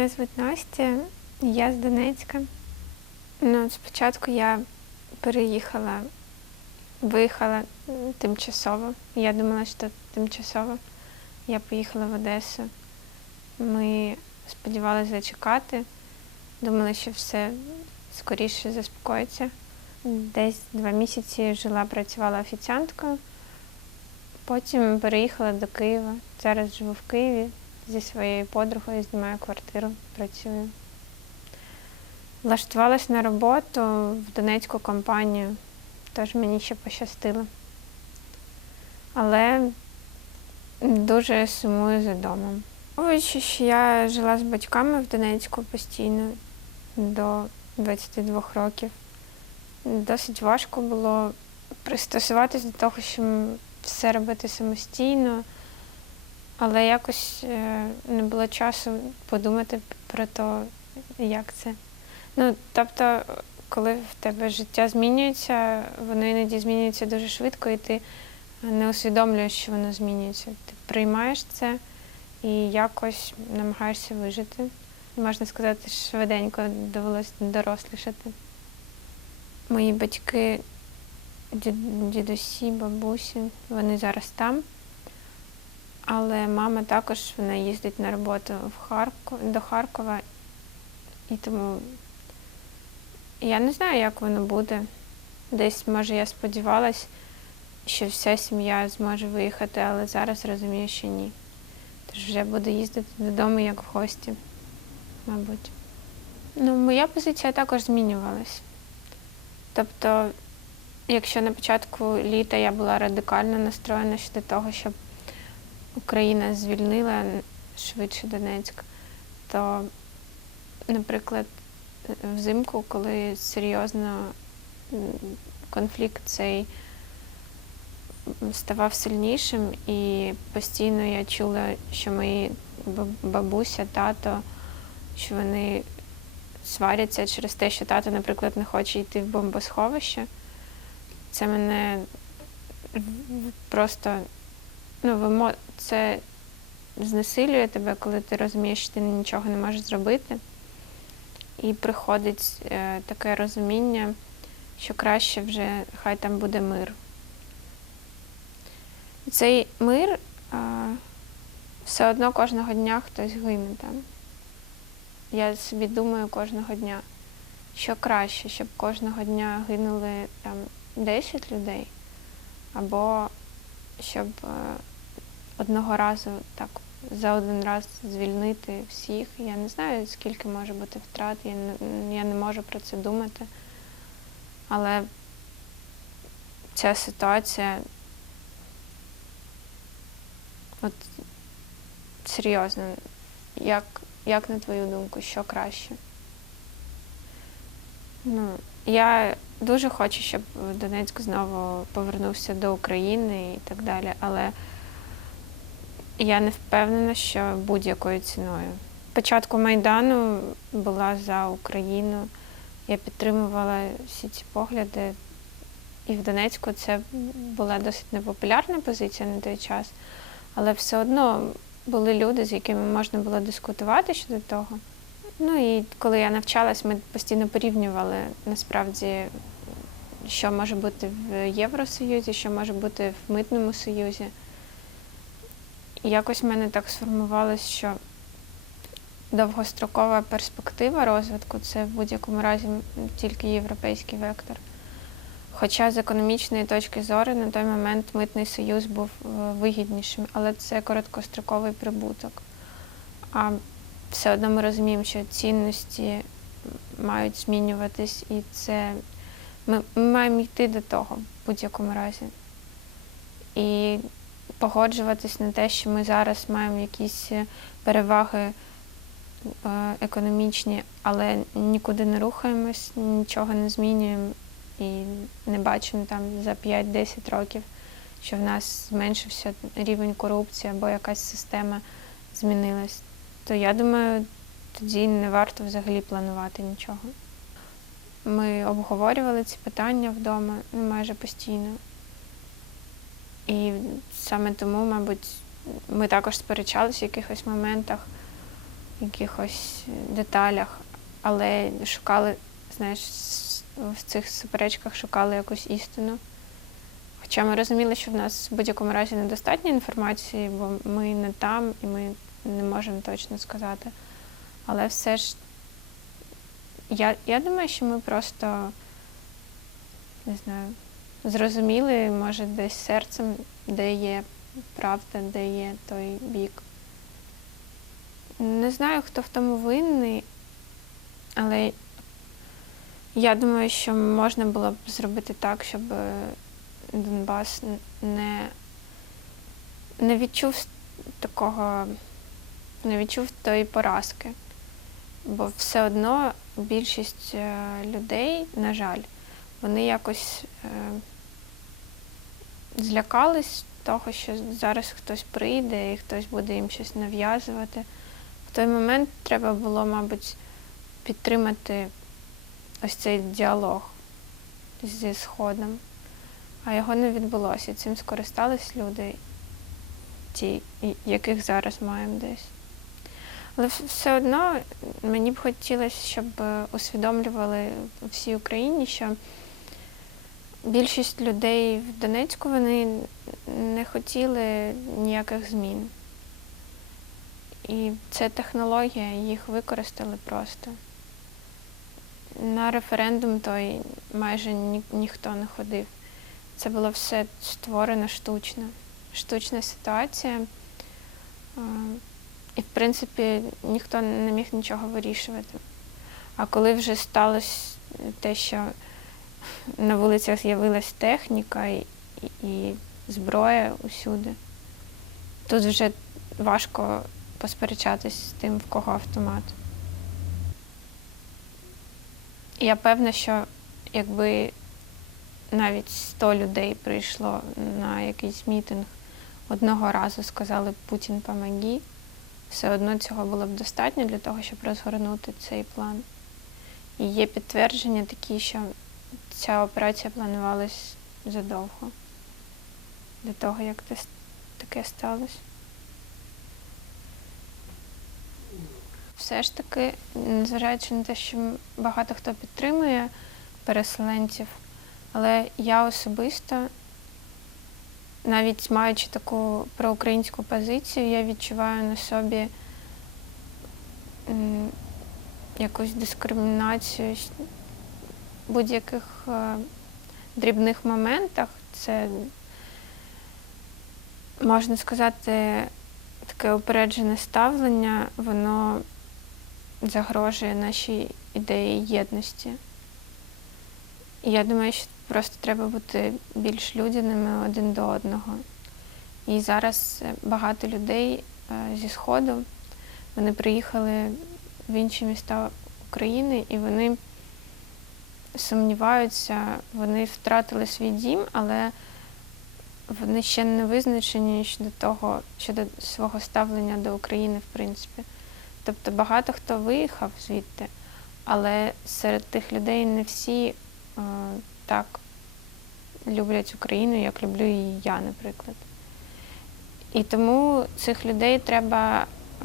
Мене звуть Настя, я з Донецька. Ну, спочатку я переїхала, виїхала тимчасово. Я думала, що тимчасово. Я поїхала в Одесу. Ми сподівалися зачекати. Думали, що все скоріше заспокоїться. Десь два місяці жила, працювала офіціанткою. Потім переїхала до Києва. Зараз живу в Києві зі своєю подругою, знімаю квартиру, працюю. Влаштувалась на роботу в Донецьку компанію, тож мені ще пощастило. Але дуже сумую за домом. Враховуючи, що я жила з батьками в Донецьку постійно до 22 років. Досить важко було пристосуватись до того, що все робити самостійно, але якось е, не було часу подумати про те, як це. Ну, тобто, коли в тебе життя змінюється, воно іноді змінюється дуже швидко, і ти не усвідомлюєш, що воно змінюється. Ти приймаєш це і якось намагаєшся вижити. Можна сказати, швиденько довелося дорослішати. Мої батьки, дідусі, бабусі, вони зараз там. Але мама також вона їздить на роботу в Харков, до Харкова. І тому я не знаю, як воно буде. Десь, може, я сподівалась, що вся сім'я зможе виїхати, але зараз розумію, що ні. Тож вже буду їздити додому як в гості, мабуть. Ну, моя позиція також змінювалась. Тобто, якщо на початку літа я була радикально настроєна щодо того, щоб Україна звільнила швидше Донецьк, то, наприклад, взимку, коли серйозно конфлікт цей ставав сильнішим, і постійно я чула, що мої бабуся, тато, що вони сваряться через те, що тато, наприклад, не хоче йти в бомбосховище. Це мене просто ну, вимо... це знесилює тебе, коли ти розумієш, що ти нічого не можеш зробити. І приходить е, таке розуміння, що краще вже хай там буде мир. Цей мир е, все одно кожного дня хтось гине там. Я собі думаю кожного дня, що краще, щоб кожного дня гинули там 10 людей, або щоб е, одного разу так за один раз звільнити всіх. Я не знаю, скільки може бути втрат, я не, я не можу про це думати. Але ця ситуація, от серйозно, як, як на твою думку, що краще? Ну, я дуже хочу, щоб Донецьк знову повернувся до України і так далі, але я не впевнена, що будь-якою ціною. Початку Майдану була за Україну. Я підтримувала всі ці погляди. І в Донецьку це була досить непопулярна позиція на той час, але все одно були люди, з якими можна було дискутувати щодо того. Ну і коли я навчалась, ми постійно порівнювали насправді, що може бути в Євросоюзі, що може бути в Митному Союзі. Якось в мене так сформувалось, що довгострокова перспектива розвитку це в будь-якому разі тільки європейський вектор. Хоча з економічної точки зору на той момент митний союз був е, вигіднішим, але це короткостроковий прибуток. А все одно ми розуміємо, що цінності мають змінюватись, і це ми, ми маємо йти до того в будь-якому разі. І погоджуватись на те, що ми зараз маємо якісь е, переваги е, економічні, але нікуди не рухаємось, нічого не змінюємо і не бачимо там за 5-10 років, що в нас зменшився рівень корупції або якась система змінилась. То я думаю, тоді не варто взагалі планувати нічого. Ми обговорювали ці питання вдома майже постійно. І саме тому, мабуть, ми також сперечались в якихось моментах. якихось деталях, але шукали, знаєш, в цих суперечках шукали якусь істину. Хоча ми розуміли, що в нас в будь-якому разі недостатньо інформації, бо ми не там і ми не можемо точно сказати. Але все ж я, я думаю, що ми просто не знаю, зрозуміли, може, десь серцем, де є правда, де є той бік. Не знаю, хто в тому винний, але я думаю, що можна було б зробити так, щоб Донбас не, не відчув такого, не відчув тої поразки. Бо все одно більшість е, людей, на жаль, вони якось е, злякались того, що зараз хтось прийде і хтось буде їм щось нав'язувати. В той момент треба було, мабуть, підтримати ось цей діалог зі Сходом. А його не відбулося. Цим скористались люди, ті, яких зараз маємо десь. Але все одно мені б хотілося, щоб е, усвідомлювали всій Україні, що більшість людей в Донецьку вони не хотіли ніяких змін. І це технологія, їх використали просто. На референдум той майже ні, ніхто не ходив. Це було все створено штучно. Штучна ситуація. І, в принципі, ніхто не міг нічого вирішувати. А коли вже сталося те, що на вулицях з'явилась техніка і, і, зброя усюди, тут вже важко посперечатись з тим, в кого автомат. Я певна, що якби навіть 100 людей прийшло на якийсь мітинг, одного разу сказали Путін помоги, все одно цього було б достатньо для того, щоб розгорнути цей план. І є підтвердження такі, що ця операція планувалась задовго до того, як с- таке сталося. Все ж таки, незважаючи на те, що багато хто підтримує переселенців, але я особисто, навіть маючи таку проукраїнську позицію, я відчуваю на собі якусь дискримінацію будь-яких е, дрібних моментах. Це, можна сказати, таке упереджене ставлення, воно загрожує нашій ідеї єдності. Я думаю, що просто треба бути більш людяними один до одного. І зараз е, багато людей е, зі Сходу, вони приїхали в інші міста України і вони сумніваються, вони втратили свій дім, але вони ще не визначені щодо того, щодо свого ставлення до України, в принципі. Тобто багато хто виїхав звідти, але серед тих людей не всі е, так люблять Україну, як люблю її я, наприклад. І тому цих людей треба е,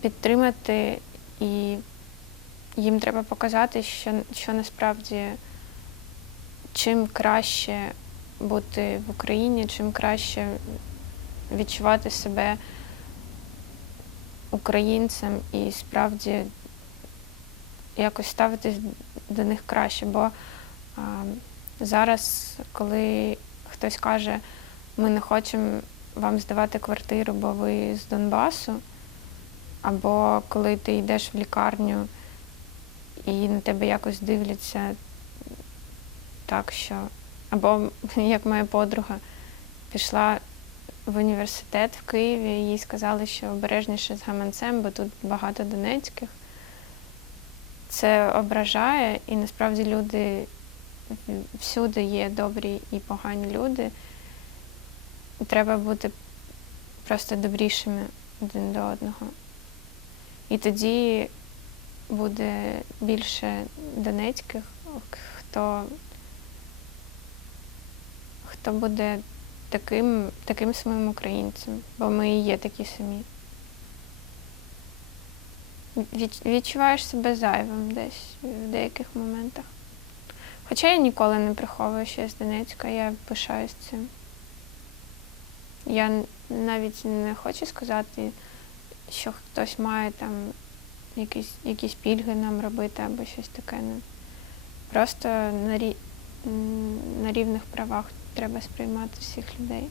підтримати і їм треба показати, що, що насправді чим краще бути в Україні, чим краще відчувати себе українцем і справді якось ставитись до них краще. Бо а, зараз, коли хтось каже, ми не хочемо вам здавати квартиру, бо ви з Донбасу, або коли ти йдеш в лікарню і на тебе якось дивляться так, що. Або як моя подруга пішла в університет в Києві, їй сказали, що обережніше з гаманцем, бо тут багато донецьких. Це ображає, і насправді люди всюди є добрі і погані люди. Треба бути просто добрішими один до одного. І тоді буде більше донецьких, хто, хто буде таким, таким самим українцем, бо ми і є такі самі. від- відчуваєш себе зайвим десь в деяких моментах. Хоча я ніколи не приховую, що я з Донецька, я пишаюсь цим. Я навіть не хочу сказати, що хтось має там якісь, якісь пільги нам робити або щось таке. Ну, Просто на, рі... на рівних правах треба сприймати всіх людей.